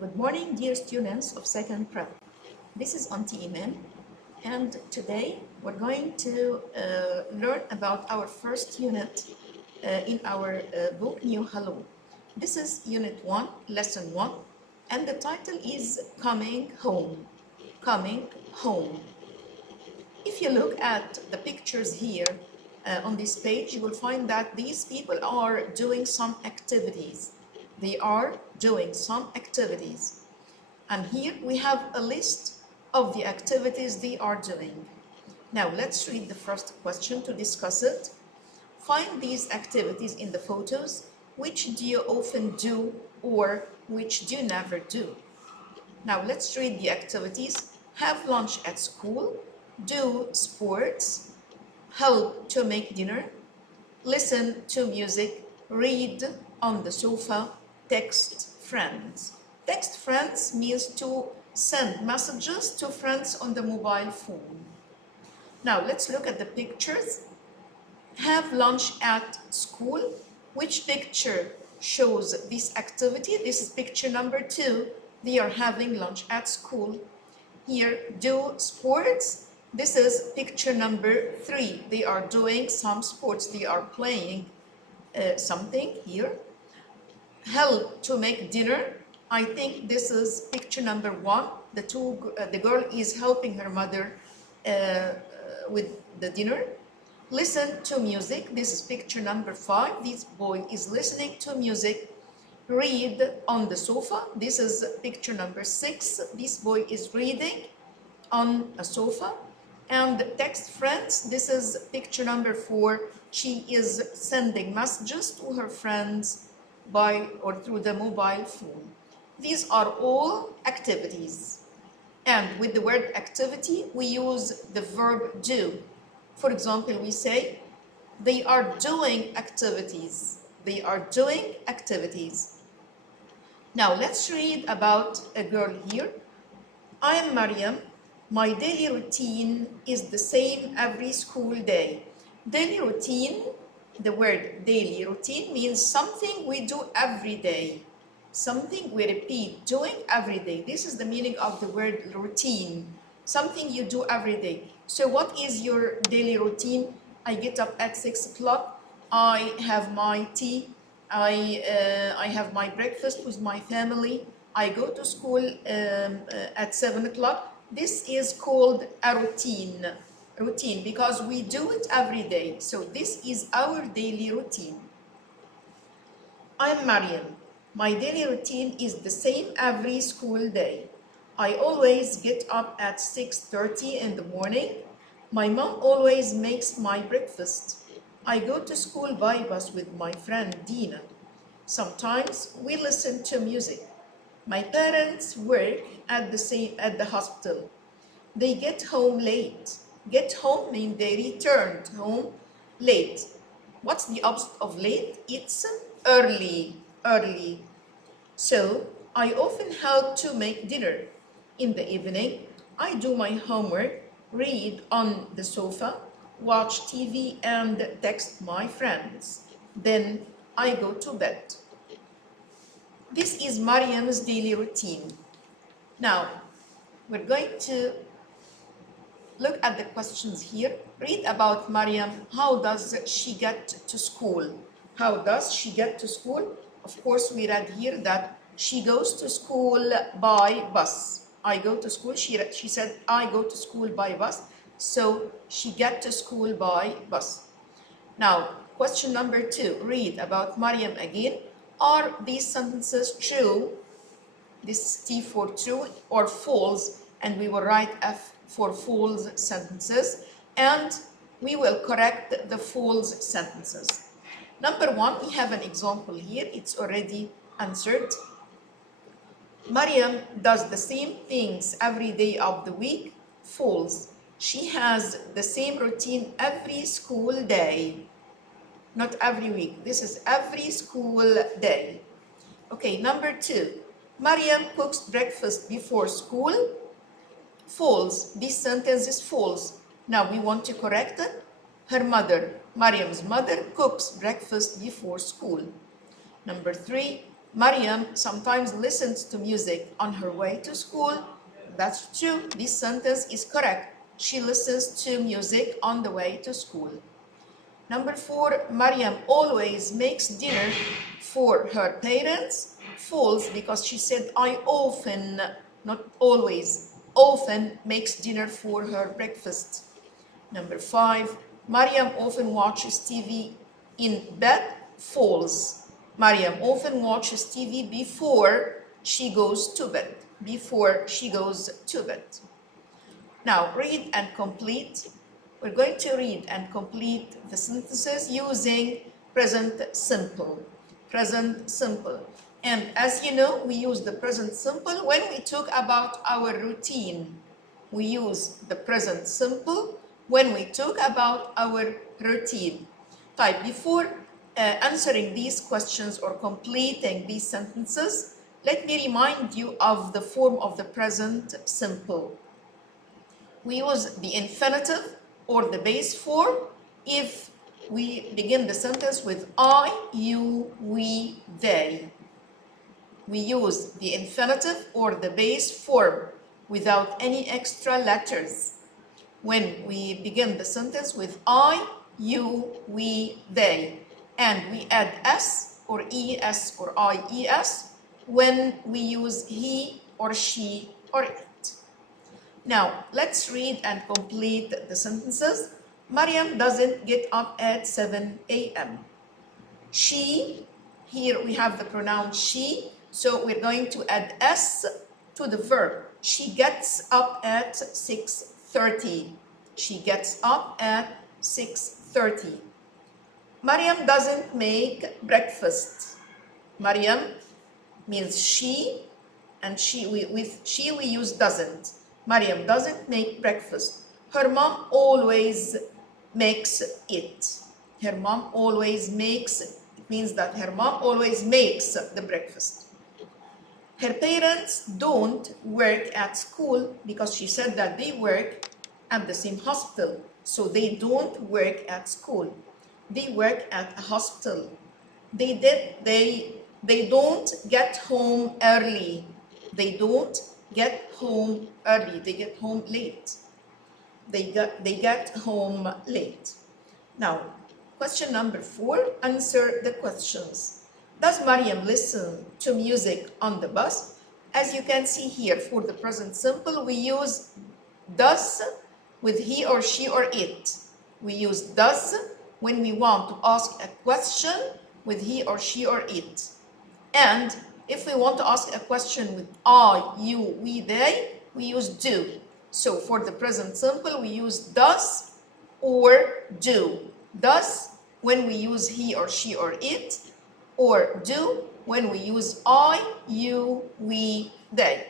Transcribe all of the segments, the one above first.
Good morning, dear students of second prep. This is Auntie Iman, and today we're going to learn about our first unit in our book New Hello. This is Unit 1, Lesson 1, and the title is Coming Home. Coming Home. If you look at the pictures here on this page, you will find that these people are doing some activities. They are doing some activities. And here we have a list of the activities they are doing. Now let's read the first question to discuss it. Find these activities in the photos. Which do you often do or which do you never do? Now let's read the activities. Have lunch at school, do sports, help to make dinner, listen to music, read on the sofa, text friends. Text friends means to send messages to friends on the mobile phone. Now let's look at the pictures. Have lunch at school. Which picture shows this activity? This is picture number 2. They are having lunch at school. Here, do sports. This is picture number 3. They are doing some sports. They are playing something here. Help to make dinner. I think this is picture number 1. The girl is helping her mother with the dinner. Listen to music. This is picture number 5. This boy is listening to music. Read on the sofa. This is picture number 6. This boy is reading on a sofa. And text friends. This is picture number 4. She is sending messages to her friends by or through the mobile phone. These are all activities. And with the word activity, we use the verb do. For example, we say, they are doing activities. They are doing activities. Now, let's read about a girl here. I am Mariam. My daily routine is the same every school day. Daily routine, the word daily routine means something we do every day. Something we repeat, doing every day. This is the meaning of the word routine. Something you do every day. So what is your daily routine? I get up at 6 o'clock. I have my tea. I have my breakfast with my family. I go to school at 7 o'clock. This is called a routine. Routine because we do it every day. So this is our daily routine. I'm Mariam. My daily routine is the same every school day. I always get up at 6:30 in the morning. My mom always makes my breakfast. I go to school by bus with my friend Dina. Sometimes we listen to music. My parents work at the hospital. They get home late. Get home means they returned home late. What's the opposite of late? It's early. Early. So I often help to make dinner. In the evening, I do my homework, read on the sofa, watch TV, and text my friends. Then I go to bed. This is Mariam's daily routine. Now, we're going to look at the questions here. Read about Mariam. How does she get to school? How does she get to school? Of course, we read here that she goes to school by bus. I go to school. She said, I go to school by bus. So she get to school by bus. Now, question number 2. Read about Mariam again. Are these sentences true? This is T for true or false. And we will write F for false sentences. And we will correct the false sentences. Number 1, we have an example here. It's already answered. Mariam does the same things every day of the week. False. She has the same routine every school day. Not every week. This is every school day. Okay, number 2. Mariam cooks breakfast before school. False. This sentence is false. Now we want to correct it. Her mother, Mariam's mother, cooks breakfast before school. Number 3. Mariam sometimes listens to music on her way to school. That's true. This sentence is correct. She listens to music on the way to school. Number 4, Mariam always makes dinner for her parents. False, because she said, I often, not always, often makes dinner for her breakfast. Number 5, Mariam often watches TV in bed. False. Mariam often watches TV before she goes to bed. Before she goes to bed. Now, read and complete. We're going to read and complete the sentences using present simple. Present simple. And as you know, we use the present simple when we talk about our routine. We use the present simple when we talk about our routine. Type before answering these questions or completing these sentences, let me remind you of the form of the present simple. We use the infinitive or the base form if we begin the sentence with I, you, we, they. We use the infinitive or the base form without any extra letters when we begin the sentence with I, you, we, they, and we add s or es or ies when we use he or she or it. Now, let's read and complete the sentences. Mariam doesn't get up at 7 a.m. She, here we have the pronoun she, so we're going to add s to the verb. She gets up at 6:30. She gets up at 6:30. Mariam doesn't make breakfast. Mariam means she, and with she we use doesn't. Mariam doesn't make breakfast. Her mom always makes it. Her mom always makes it. It means that her mom always makes the breakfast. Her parents don't work at school because she said that they work at the same hospital. So they don't work at school. They work at a hospital. They don't get home early. They don't get home early. They get home late. They get home late. Now, question number 4, answer the questions. Does Mariam listen to music on the bus? As you can see here, for the present simple, we use does with he or she or it. We use does when we want to ask a question with he or she or it. And if we want to ask a question with I, you, we, they, we use do. So for the present simple, we use does or do. Does when we use he or she or it, or do when we use I, you, we, they.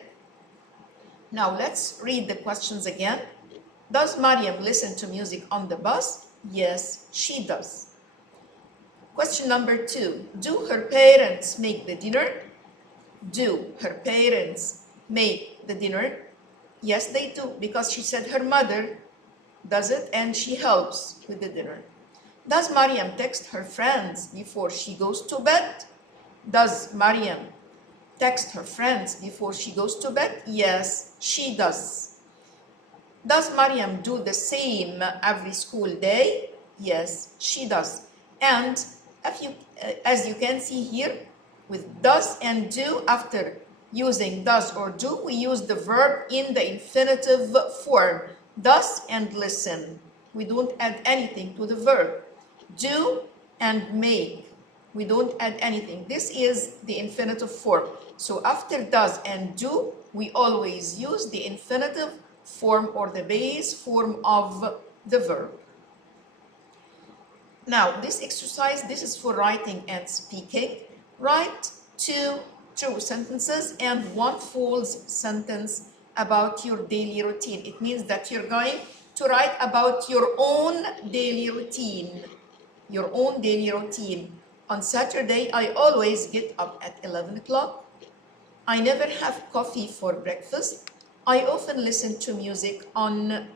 Now let's read the questions again. Does Mariam listen to music on the bus? Yes, she does. Question number 2. Do her parents make the dinner? Do her parents make the dinner? Yes, they do, because she said her mother does it and she helps with the dinner. Does Mariam text her friends before she goes to bed? Does Mariam text her friends before she goes to bed? Yes, she does. Does Mariam do the same every school day? Yes, she does. And as you can see here, with does and do, after using does or do, we use the verb in the infinitive form. Does and listen. We don't add anything to the verb. Do and make. We don't add anything. This is the infinitive form. So after does and do, we always use the infinitive form or the base form of the verb. Now, this exercise, this is for writing and speaking. Write 2 true sentences and 1 false sentence about your daily routine. It means that you're going to write about your own daily routine. Your own daily routine. On Saturday, I always get up at 11 o'clock. I never have coffee for breakfast. I often listen to music on my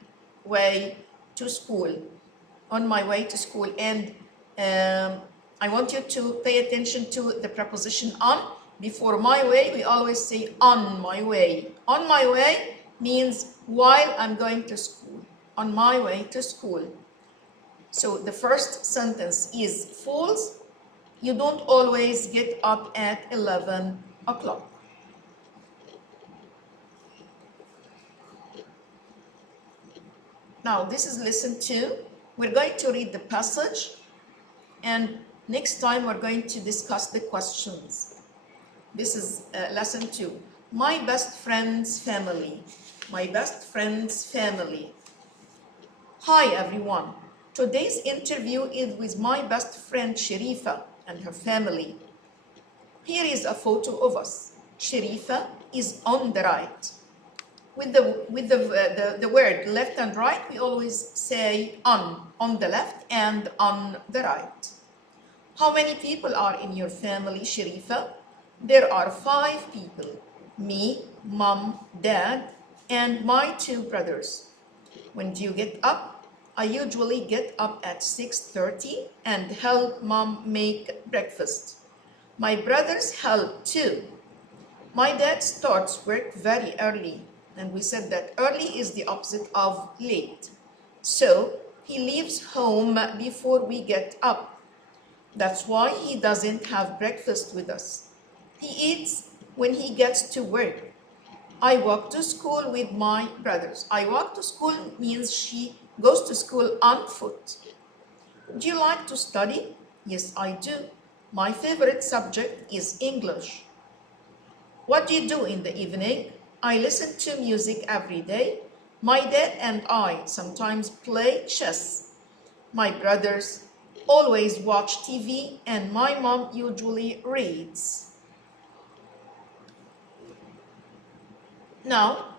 way to school. And I want you to pay attention to the preposition on Before my way, we always say on my way. On my way means while I'm going to school. On my way to school. So the first sentence is false. You don't always get up at 11 o'clock. Now this is lesson 2. We're going to read the passage, and next time we're going to discuss the questions. This is lesson 2. My best friend's family. My best friend's family. Hi everyone. Today's interview is with my best friend Sharifa and her family. Here is a photo of us. Sharifa is on the right. With the word left and right, we always say on the left and on the right. How many people are in your family, Sharifa? There are 5 people. Me, mom, dad, and my 2 brothers. When do you get up? I usually get up at 6:30 and help mom make breakfast. My brothers help too. My dad starts work very early, and we said that early is the opposite of late. So he leaves home before we get up. That's why he doesn't have breakfast with us. He eats when he gets to work. I walk to school with my brothers. I walk to school means she goes to school on foot. Do you like to study? Yes, I do. My favorite subject is English. What do you do in the evening? I listen to music every day. My dad and I sometimes play chess. My brothers always watch TV, and my mom usually reads. Now,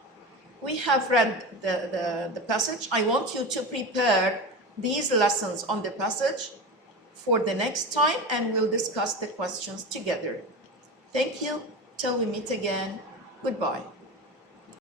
we have read the passage. I want you to prepare these lessons on the passage for the next time, and we'll discuss the questions together. Thank you. Till we meet again. Goodbye.